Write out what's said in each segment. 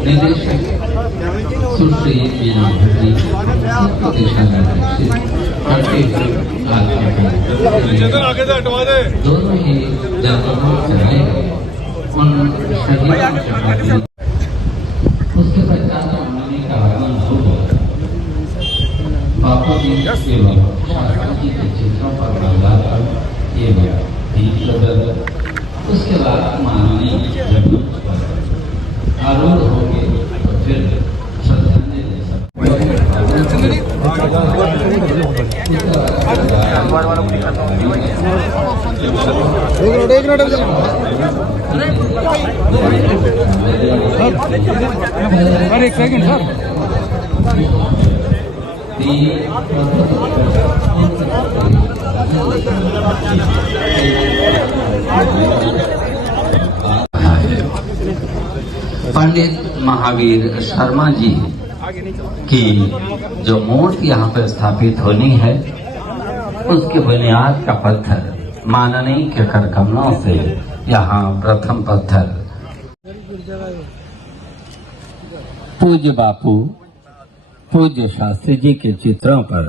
निदेशक सुश्री मीना भट्टी सबके दिशा निर्देशित दोनों ही जनगणना चलाए गए उन शहीदों उसके पश्चात उन्होंने का आगमन हुआ बापू जी एवं शास्त्री जी के चित्रों पर माल्यार्पण एवं दीप प्रज्वलन। उसके बाद माननीय जगमंच पर आरूढ़ हो गए तो फिर श्रद्धांजलि एक सेकंड सर पंडित महावीर शर्मा जी की जो मूर्ति यहाँ पर स्थापित होनी है उसके बुनियाद का पत्थर माननीय के कर कमलों से यहाँ प्रथम पत्थर पूज्य बापू पूज्य शास्त्री जी के चित्रों पर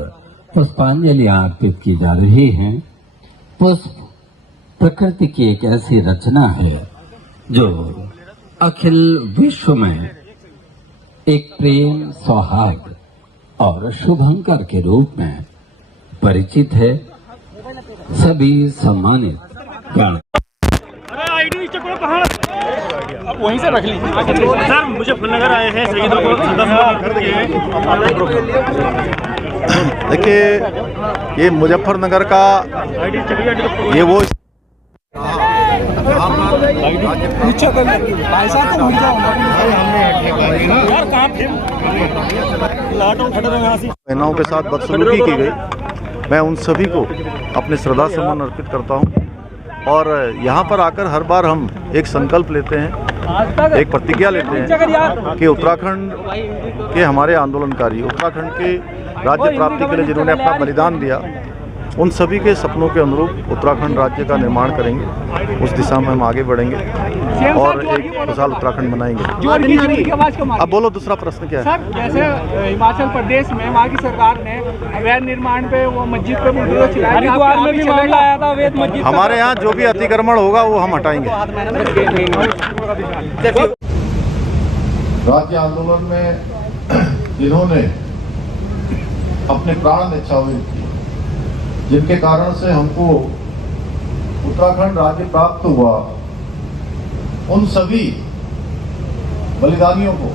पुष्पांजलि अर्पित की जा रही है। पुष्प प्रकृति की एक ऐसी रचना है जो अखिल विश्व में एक प्रेम सौहार्द और शुभंकर के रूप में परिचित है। सभी सम्मानित गण आप वहीं से रख लीजिए सर। मुजफ्फरनगर आए हैं शहीदों को देखिए ये मुजफ्फरनगर का ये वो बहनों के साथ बदसलूकी की गई। मैं उन सभी को अपने श्रद्धा सुमन अर्पित करता हूं और यहाँ पर आकर हर बार हम एक संकल्प लेते हैं, एक प्रतिज्ञा लेते हैं कि उत्तराखंड के हमारे आंदोलनकारी, उत्तराखंड के राज्य प्राप्ति के लिए जिन्होंने अपना बलिदान दिया, उन सभी के सपनों के अनुरूप उत्तराखंड राज्य का निर्माण करेंगे। उस दिशा में हम आगे बढ़ेंगे और एक खुशहाल उत्तराखंड बनाएंगे। अब बोलो दूसरा प्रश्न क्या है? सर, जैसे हिमाचल प्रदेश में वहाँ की सरकार ने अवैध निर्माण पे वो मस्जिद पे बुलडोजर चलाया, हरिद्वार में भी मामला आया था अवैध मस्जिद। हमारे यहाँ जो भी अतिक्रमण होगा वो हम हटाएंगे। राज्य आंदोलन में जिन्होंने अपने प्राण न्यौछावर किए, जिनके कारण से हमको उत्तराखंड राज्य प्राप्त हुआ, उन सभी बलिदानियों को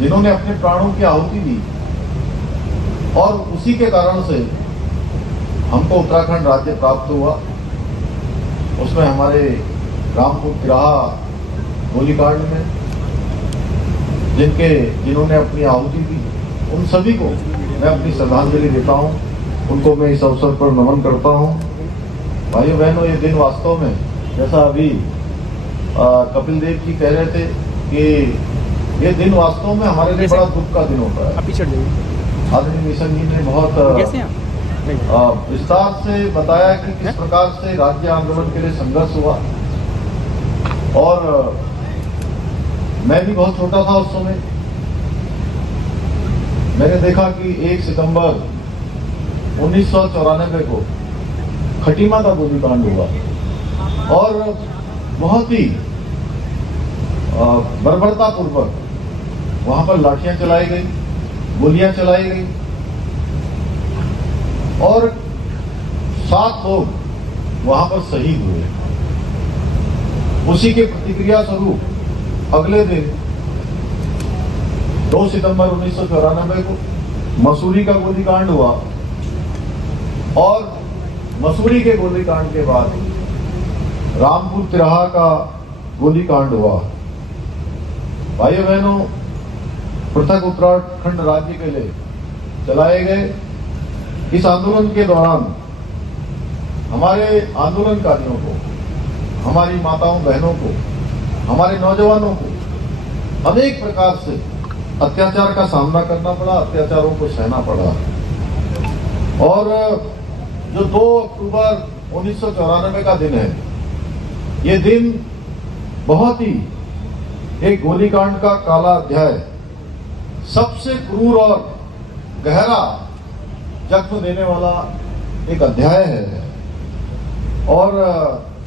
जिन्होंने अपने प्राणों की आहुति दी और उसी के कारण से हमको उत्तराखंड राज्य प्राप्त हुआ। उसमें हमारे रामपुर तिराहा गोलीकांड में जिन्होंने अपनी आहुति दी, उन सभी को मैं अपनी श्रद्धांजलि देता हूं। उनको मैं इस अवसर पर नमन करता हूं। भाइयों बहनों, ये दिन वास्तव में जैसा अभी कपिल देव जी कह रहे थे कि ये दिन वास्तव में हमारे लिए बड़ा दुख का दिन होता है। आदरणीय मिशन जी ने बहुत विस्तार से बताया कि किस प्रकार से राज्य आंदोलन के लिए संघर्ष हुआ और मैं भी बहुत छोटा था उस समय। मैंने देखा कि 1 सितंबर 1994 को खटीमा का गोलीकांड हुआ और बहुत ही बर्बरतापूर्वक वहां पर लाठियां चलाई गई, गोलियां चलाई गई और 7 लोग वहां पर शहीद हुए। उसी के प्रतिक्रिया स्वरूप अगले दिन 2 सितंबर 1994 को मसूरी का गोलीकांड हुआ और मसूरी के गोलीकांड के बाद रामपुर तिराहा का गोलीकांड हुआ। भाइयों बहनों, पृथक उत्तराखंड राज्य के लिए चलाए गए इस आंदोलन के दौरान हमारे आंदोलनकारियों को, हमारी माताओं बहनों को, हमारे नौजवानों को अनेक प्रकार से अत्याचार का सामना करना पड़ा, अत्याचारों को सहना पड़ा और जो 2 अक्टूबर 1994 का दिन है, ये दिन बहुत ही एक गोलीकांड का काला अध्याय, सबसे क्रूर और गहरा जख्म देने वाला एक अध्याय है। और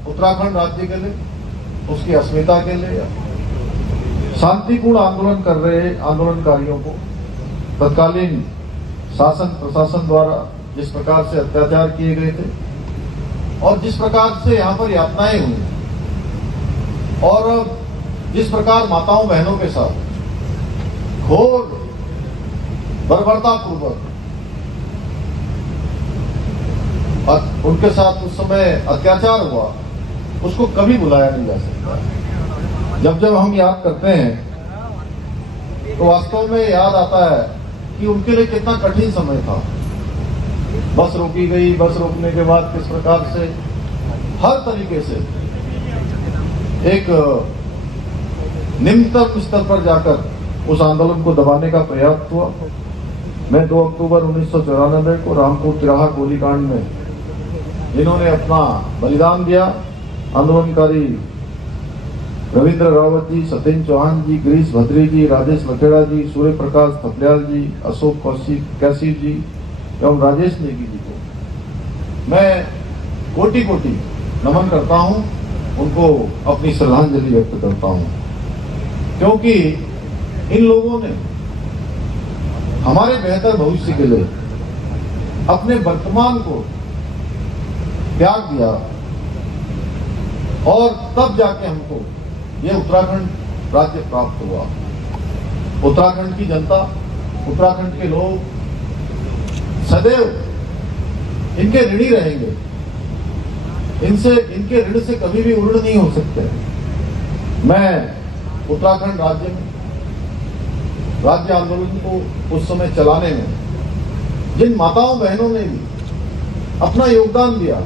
उत्तराखंड राज्य के लिए, उसकी अस्मिता के लिए शांतिपूर्ण आंदोलन कर रहे आंदोलनकारियों को तत्कालीन शासन प्रशासन द्वारा जिस प्रकार से अत्याचार किए गए थे और जिस प्रकार से यहाँ पर यातनाएं हुई और जिस प्रकार माताओं बहनों के साथ घोर बर्बरतापूर्वक उनके साथ उस समय अत्याचार हुआ, उसको कभी भुलाया नहीं जा सकता। जब जब हम याद करते हैं तो वास्तव में याद आता है कि उनके लिए कितना कठिन समय था। बस रोकी गई, बस रोकने के बाद किस प्रकार से हर तरीके से एक निम्नतम स्तर पर जाकर उस आंदोलन को दबाने का प्रयास हुआ। मैं 2 अक्टूबर 1994 को रामपुर तिराहा गोलीकांड में जिन्होंने अपना बलिदान दिया, आंदोलनकारी रविंद्र रावत जी, सत्येंद्र चौहान जी, गिरीश भद्री जी, राजेश लखेड़ा जी, सूर्य प्रकाश थपलियाल जी, अशोक कैसी जी एवं राजेश नेगी जी को मैं कोटि कोटि नमन करता हूं, उनको अपनी श्रद्धांजलि व्यक्त करता हूं, क्योंकि इन लोगों ने हमारे बेहतर भविष्य के लिए अपने वर्तमान को त्याग दिया और तब जाके हमको ये उत्तराखंड राज्य प्राप्त हुआ। उत्तराखंड की जनता, उत्तराखंड के लोग सदैव इनके ऋणी रहेंगे, इनके ऋण से कभी भी उड़ नहीं हो सकते। मैं उत्तराखंड राज्य में राज्य आंदोलन को उस समय चलाने में जिन माताओं बहनों ने भी अपना योगदान दिया,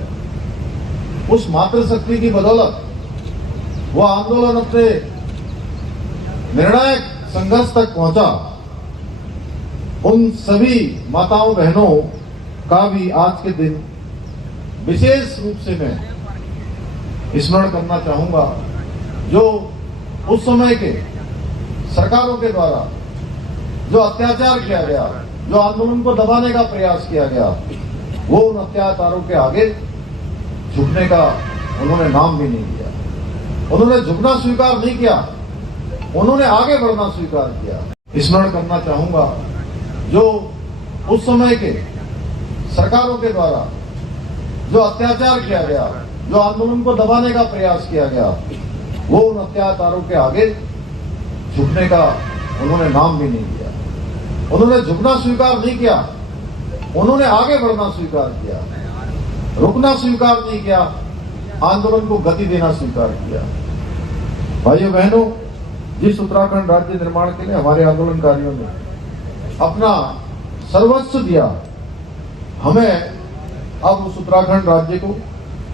उस मातृशक्ति की बदौलत वह आंदोलन अपने निर्णायक संघर्ष तक पहुंचा। उन सभी माताओं बहनों का भी आज के दिन विशेष रूप से मैं स्मरण करना चाहूंगा, जो उस समय के सरकारों के द्वारा जो अत्याचार किया गया, जो आंदोलन को दबाने का प्रयास किया गया, वो उन अत्याचारों के आगे झुकने का उन्होंने नाम भी नहीं लिया। उन्होंने झुकना स्वीकार नहीं किया, उन्होंने आगे बढ़ना स्वीकार किया। स्मरण करना चाहूंगा, जो उस समय के सरकारों के द्वारा जो अत्याचार किया गया, जो आंदोलन को दबाने का प्रयास किया गया, वो उन अत्याचारों के आगे झुकने का उन्होंने नाम भी नहीं लिया। उन्होंने झुकना स्वीकार नहीं किया, उन्होंने आगे बढ़ना स्वीकार किया, रुकना स्वीकार नहीं किया, आंदोलन को गति देना स्वीकार किया। भाइयों बहनों, जिस उत्तराखंड राज्य निर्माण के लिए हमारे आंदोलनकारियों ने अपना सर्वस्व दिया, हमें अब उस उत्तराखंड राज्य को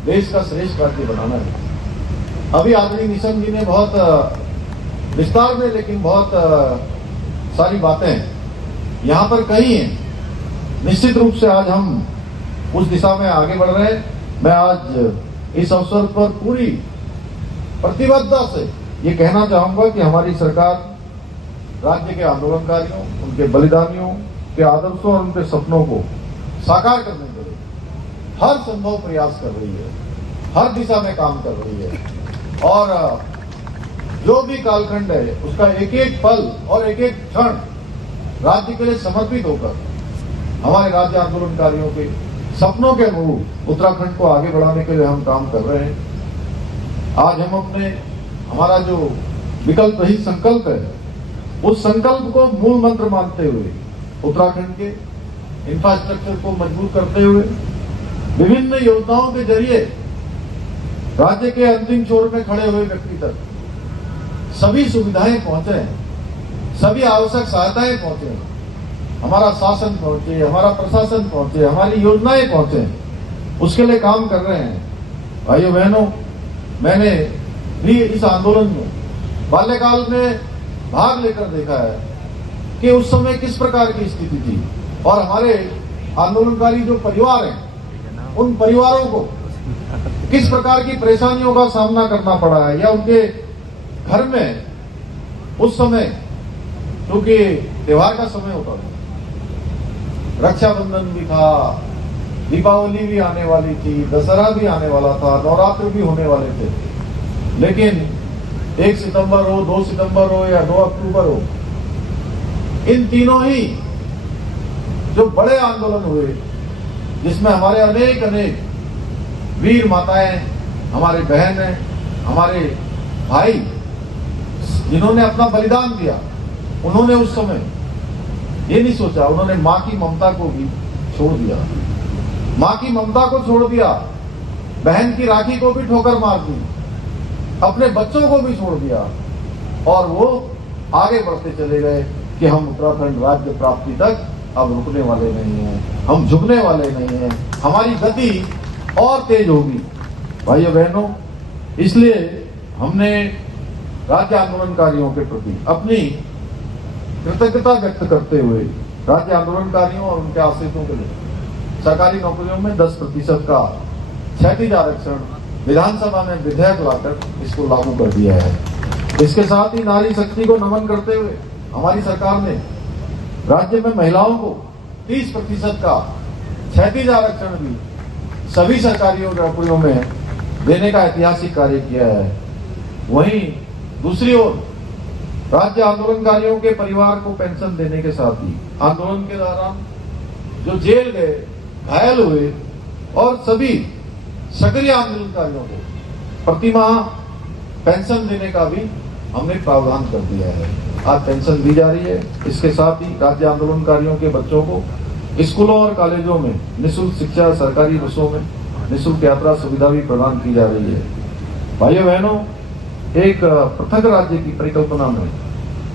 देश का श्रेष्ठ राज्य बनाना है। अभी आदरणीय निशंक जी ने बहुत विस्तार में, लेकिन बहुत सारी बातें यहाँ पर कही हैं। निश्चित रूप से आज हम उस दिशा में आगे बढ़ रहे हैं। मैं आज इस अवसर पर पूरी प्रतिबद्धता से ये कहना चाहूंगा कि हमारी सरकार राज्य के आंदोलनकारियों, उनके बलिदानियों के आदर्शों और उनके सपनों को साकार करने के लिए हर संभव प्रयास कर रही है, हर दिशा में काम कर रही है। और जो भी कालखंड है, उसका एक एक पल और एक एक क्षण राज्य के लिए समर्पित होकर हमारे राज्य आंदोलनकारियों के सपनों के अनुरूप उत्तराखंड को आगे बढ़ाने के लिए हम काम कर रहे हैं। आज हम हमारा जो विकल्प रही संकल्प है, उस संकल्प को मूल मंत्र मानते हुए उत्तराखंड के इंफ्रास्ट्रक्चर को मजबूत करते हुए विभिन्न योजनाओं के जरिए राज्य के अंतिम छोर में खड़े हुए व्यक्ति तक सभी सुविधाएं पहुंचे, सभी आवश्यक सहायताएं पहुंचे, हमारा शासन पहुंचे, हमारा प्रशासन पहुंचे, हमारी योजनाएं पहुंचे, उसके लिए काम कर रहे हैं। भाइयों बहनों, मैंने भी इस आंदोलन में बाल्यकाल में भाग लेकर देखा है कि उस समय किस प्रकार की स्थिति थी, और हमारे आंदोलनकारी जो परिवार हैं, उन परिवारों को किस प्रकार की परेशानियों का सामना करना पड़ा है, या उनके घर में उस समय, क्योंकि त्योहार का समय होता था, रक्षाबंधन भी था, दीपावली भी आने वाली थी, दशहरा भी आने वाला था, नवरात्र भी होने वाले थे, लेकिन 1 सितंबर हो, 2 सितंबर हो या 2 अक्टूबर हो, इन तीनों ही जो बड़े आंदोलन हुए, जिसमें हमारे अनेक वीर माताएं, हमारे बहनें, हमारे भाई, जिन्होंने अपना बलिदान दिया, उन्होंने उस समय ये नहीं सोचा, उन्होंने माँ की ममता को भी छोड़ दिया, माँ की ममता को छोड़ दिया, बहन की राखी को भी ठोकर मार दी, अपने बच्चों को भी छोड़ दिया, और वो आगे बढ़ते चले गए कि हम उत्तराखंड राज्य प्राप्ति तक अब रुकने वाले नहीं हैं, हम झुकने वाले नहीं हैं, हमारी गति और तेज होगी। भाइयों बहनों, इसलिए हमने राज्य आंदोलनकारियों के प्रति अपनी कृतज्ञता व्यक्त करते हुए राज्य आंदोलनकारियों और उनके आश्रितों के लिए सरकारी नौकरियों में 10% का क्षैतिज आरक्षण विधानसभा में विधेयक लाकर इसको लागू कर दिया है। इसके साथ ही नारी शक्ति को नमन करते हुए हमारी सरकार ने राज्य में महिलाओं को 30% का क्षैतिज आरक्षण भी सभी सरकारी नौकरियों में देने का ऐतिहासिक कार्य किया है। वहीं दूसरी ओर राज्य आंदोलनकारियों के परिवार को पेंशन देने के साथ ही आंदोलन के दौरान जो जेल गए, घायल हुए और सभी सक्रिय आंदोलनकारियों को प्रतिमाह पेंशन देने का भी हमने प्रावधान कर दिया है। आज पेंशन दी जा रही है। इसके साथ ही राज्य आंदोलनकारियों के बच्चों को स्कूलों और कॉलेजों में निःशुल्क शिक्षा, सरकारी बसों में निःशुल्क यात्रा सुविधा भी प्रदान की जा रही है। भाइयों बहनों, एक पृथक राज्य की परिकल्पना में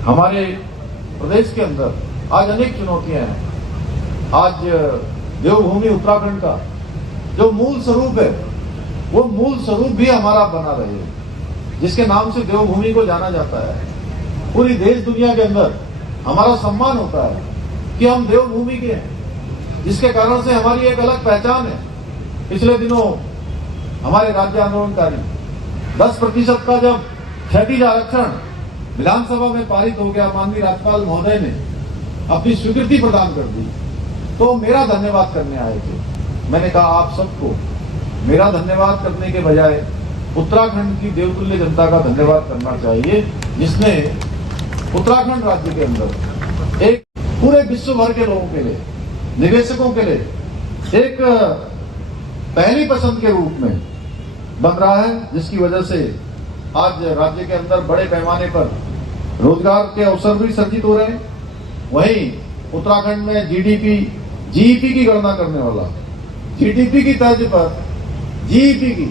हमारे प्रदेश के अंदर आज अनेक चुनौतियां हैं। आज देवभूमि उत्तराखंड का जो मूल स्वरूप है, वो मूल स्वरूप भी हमारा बना रहे, जिसके नाम से देवभूमि को जाना जाता है। पूरी देश दुनिया के अंदर हमारा सम्मान होता है कि हम देवभूमि के हैं, जिसके कारण से हमारी एक अलग पहचान है। पिछले दिनों हमारे राज्य आंदोलनकारी 10% का जब क्षैतिज आरक्षण विधानसभा में पारित हो गया, माननीय राज्यपाल महोदय ने अपनी स्वीकृति प्रदान कर दी, तो मेरा धन्यवाद करने आए थे। मैंने कहा आप सबको मेरा धन्यवाद करने के बजाय उत्तराखंड की देवतुल्य जनता का धन्यवाद करना चाहिए, जिसने उत्तराखंड राज्य के अंदर एक पूरे विश्व भर के लोगों के लिए, निवेशकों के लिए एक पहली पसंद के रूप में बन रहा है, जिसकी वजह से आज राज्य के अंदर बड़े पैमाने पर रोजगार के अवसर भी सृजित हो रहे हैं। वहीं उत्तराखंड में जीईपी की गणना करने वाला, जीडीपी की तर्ज पर जीईपी की,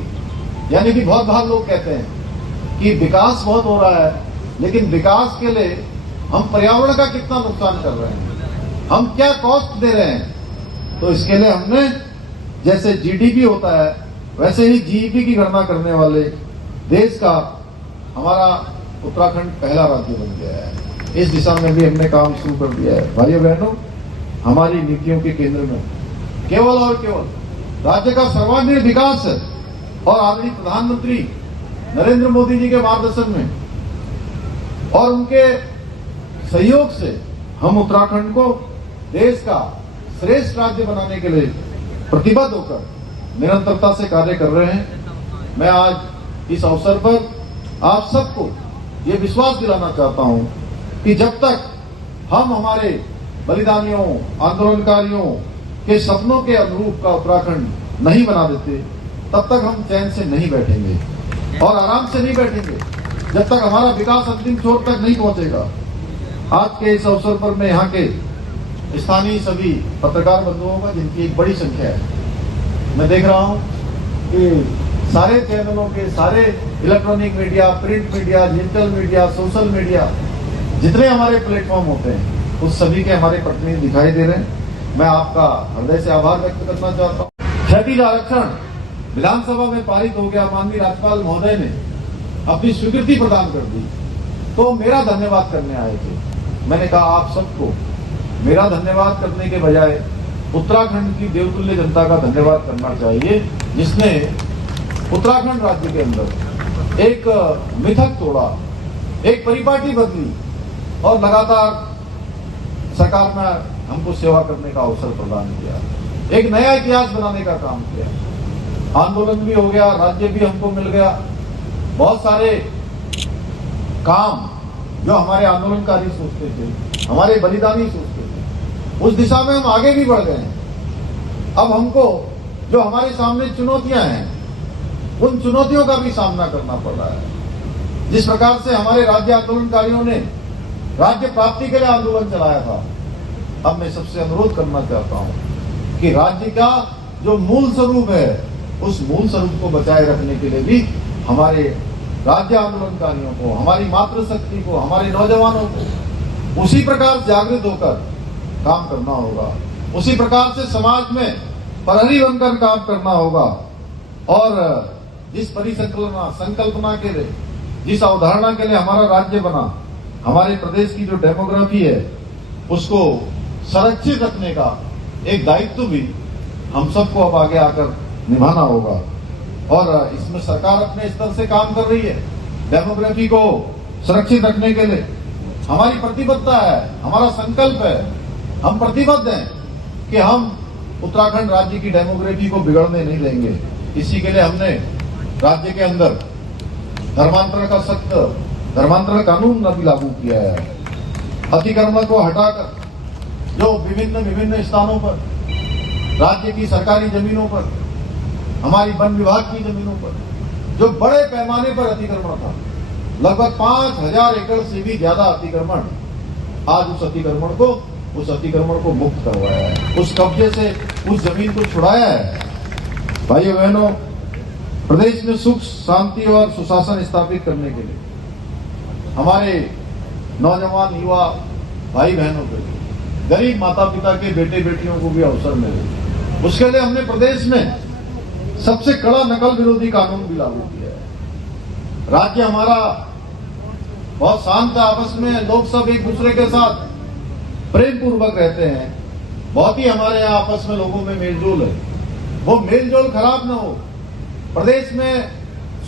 यानी कि बहुत लोग कहते हैं कि विकास बहुत हो रहा है, लेकिन विकास के लिए हम पर्यावरण का कितना नुकसान कर रहे हैं, हम क्या कॉस्ट दे रहे हैं। तो इसके लिए हमने जैसे जीडीपी होता है वैसे ही जीईपी की गणना करने वाले देश का हमारा उत्तराखंड पहला राज्य बन गया है। इस दिशा में भी हमने काम शुरू कर दिया है। भाइयों बहनों, हमारी नीतियों के केंद्र में केवल और केवल राज्य का सर्वांगीण विकास है और आदरणीय प्रधानमंत्री नरेंद्र मोदी जी के मार्गदर्शन में और उनके सहयोग से हम उत्तराखंड को देश का श्रेष्ठ राज्य बनाने के लिए प्रतिबद्ध होकर निरंतरता से कार्य कर रहे हैं। मैं आज इस अवसर पर आप सबको ये विश्वास दिलाना चाहता हूं कि जब तक हम हमारे बलिदानियों, आंदोलनकारियों के सपनों के अनुरूप का उत्तराखंड नहीं बना देते, तब तक हम चैन से नहीं बैठेंगे और आराम से नहीं बैठेंगे जब तक हमारा विकास अंतिम छोर तक नहीं पहुंचेगा। आज के इस अवसर पर मैं यहाँ के स्थानीय सभी पत्रकार बंधुओं का, जिनकी एक बड़ी संख्या है, मैं देख रहा हूं कि सारे चैनलों के, सारे electronic media, print media, digital media, social media, जितने हमारे प्लेटफॉर्म होते हैं, उस सभी के हमारे प्रतिनिधि दिखाई दे रहे हैं। मैं आपका हृदय से आभार व्यक्त करना चाहता हूँ। क्षैतिज आरक्षण विधानसभा में पारित हो गया, माननीय राज्यपाल महोदय ने अपनी स्वीकृति प्रदान कर दी, तो मेरा धन्यवाद करने आए थे। मैंने कहा आप सबको मेरा धन्यवाद करने के बजाय उत्तराखंड की देवतुल्य जनता का धन्यवाद करना चाहिए, जिसने उत्तराखंड राज्य के अंदर एक मिथक तोड़ा, एक परिपाटी बदली और लगातार सरकार में हमको सेवा करने का अवसर प्रदान किया, एक नया इतिहास बनाने का काम किया। आंदोलन भी हो गया, राज्य भी हमको मिल गया, बहुत सारे काम जो हमारे आंदोलनकारी सोचते थे, हमारे बलिदानी सोचते थे, उस दिशा में हम आगे भी बढ़ गए हैं। अब हमको जो हमारे सामने चुनौतियां हैं, उन चुनौतियों का भी सामना करना पड़ रहा है। जिस प्रकार से हमारे राज्य आंदोलनकारियों ने राज्य प्राप्ति के लिए आंदोलन चलाया था, अब मैं सबसे अनुरोध करना चाहता हूं कि राज्य का जो मूल स्वरूप है, उस मूल स्वरूप को बचाए रखने के लिए भी हमारे राज्य आंदोलनकारियों को, हमारी मातृशक्ति को, हमारे नौजवानों को उसी प्रकार जागृत होकर काम करना होगा, उसी प्रकार से समाज में प्रहरी बनकर काम करना होगा। और जिस संकल्पना के लिए, जिस अवधारणा के लिए हमारा राज्य बना, हमारे प्रदेश की जो डेमोग्राफी है, उसको संरक्षित रखने का एक दायित्व भी हम सबको अब आगे आकर निभाना होगा। और इसमें सरकार अपने स्तर से काम कर रही है। डेमोग्राफी को सुरक्षित रखने के लिए हमारी प्रतिबद्धता है, हमारा संकल्प है, हम प्रतिबद्ध हैं कि हम उत्तराखंड राज्य की डेमोग्राफी को बिगड़ने नहीं देंगे। इसी के लिए हमने राज्य के अंदर धर्मांतरण का सख्त धर्मांतरण कानून अभी लागू किया है। अतिक्रमण को हटाकर जो विभिन्न स्थानों पर, राज्य की सरकारी जमीनों पर, हमारी वन विभाग की जमीनों पर जो बड़े पैमाने पर अतिक्रमण था, लगभग 5000 एकड़ से भी ज्यादा अतिक्रमण, आज उस अतिक्रमण को मुक्त करवाया है, उस कब्जे से उस जमीन को छुड़ाया है। भाइयों बहनों, प्रदेश में सुख शांति और सुशासन स्थापित करने के लिए हमारे नौजवान युवा भाई बहनों के लिए, गरीब माता पिता के बेटे बेटियों को भी अवसर मिले, उसके लिए हमने प्रदेश में सबसे कड़ा नकल विरोधी कानून भी लागू किया है। राज्य हमारा बहुत शांत है, आपस में लोग सब एक दूसरे के साथ प्रेम पूर्वक रहते हैं, बहुत ही हमारे यहाँ आपस में लोगों में मेलजोल है। वो मेलजोल खराब न हो, प्रदेश में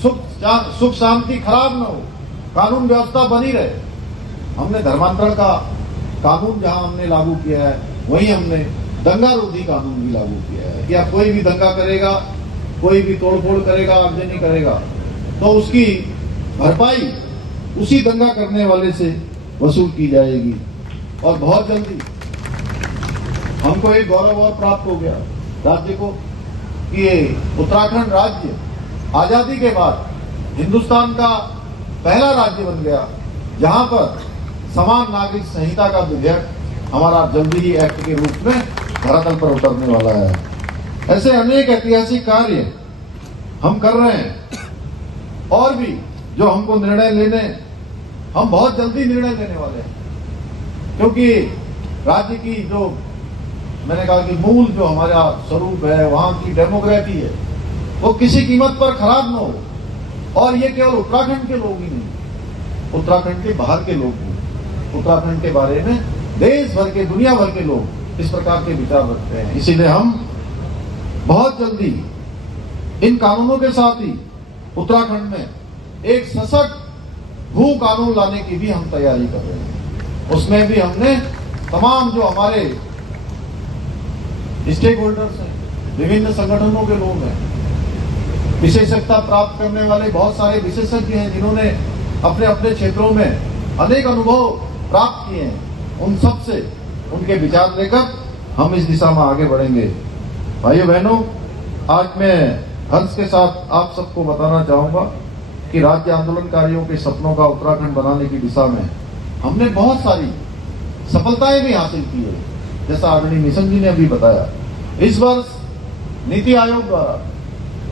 सुख शांति खराब न हो, कानून व्यवस्था बनी रहे। हमने धर्मांतरण का कानून जहां हमने लागू किया है, वहीं हमने दंगा रोधी कानून भी लागू किया है कि अब कोई भी दंगा करेगा, कोई भी तोड़फोड़ करेगा, आगजनी करेगा, तो उसकी भरपाई उसी दंगा करने वाले से वसूल की जाएगी। और बहुत जल्दी हमको एक गौरव और प्राप्त हो गया राज्य को कि उत्तराखंड राज्य आजादी के बाद हिंदुस्तान का पहला राज्य बन गया जहां पर समान नागरिक संहिता का विधेयक हमारा जल्दी ही एक्ट के रूप में धरातल पर उतरने वाला है। ऐसे अनेक ऐतिहासिक कार्य हम कर रहे हैं और भी जो हमको निर्णय लेने, हम बहुत जल्दी निर्णय लेने वाले हैं, क्योंकि राज्य की जो मैंने कहा कि मूल जो हमारा स्वरूप है, वहां की डेमोग्राफी है, वो किसी कीमत पर खराब न हो। और ये केवल उत्तराखंड के लोग ही नहीं, उत्तराखंड के बाहर के लोग भी, उत्तराखंड के बारे में देश भर के, दुनिया भर के लोग इस प्रकार के विचार रखते हैं। इसीलिए हम बहुत जल्दी इन कानूनों के साथ ही उत्तराखंड में एक सशक्त भू कानून लाने की भी हम तैयारी कर रहे हैं। उसमें भी हमने तमाम जो हमारे स्टेक होल्डर्स हैं, विभिन्न संगठनों के लोग हैं, विशेषज्ञता प्राप्त करने वाले बहुत सारे विशेषज्ञ हैं जिन्होंने अपने अपने क्षेत्रों में अनेक अनुभव प्राप्त किए हैं, उन सब से उनके विचार लेकर हम इस दिशा में आगे बढ़ेंगे। भाइयों बहनों, आज मैं हर्ष के साथ आप सबको बताना चाहूंगा कि राज्य आंदोलनकारियों के सपनों का उत्तराखंड बनाने की दिशा में हमने बहुत सारी सफलताएं भी हासिल की है। जैसा आदरणीय मिशन जी ने अभी बताया, इस वर्ष नीति आयोग द्वारा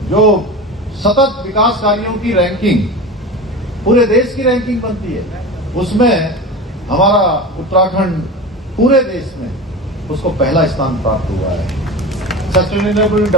जो सतत विकास कार्यों की रैंकिंग, पूरे देश की रैंकिंग बनती है, उसमें हमारा उत्तराखंड पूरे देश में उसको पहला स्थान प्राप्त हुआ है। सस्टेनेबल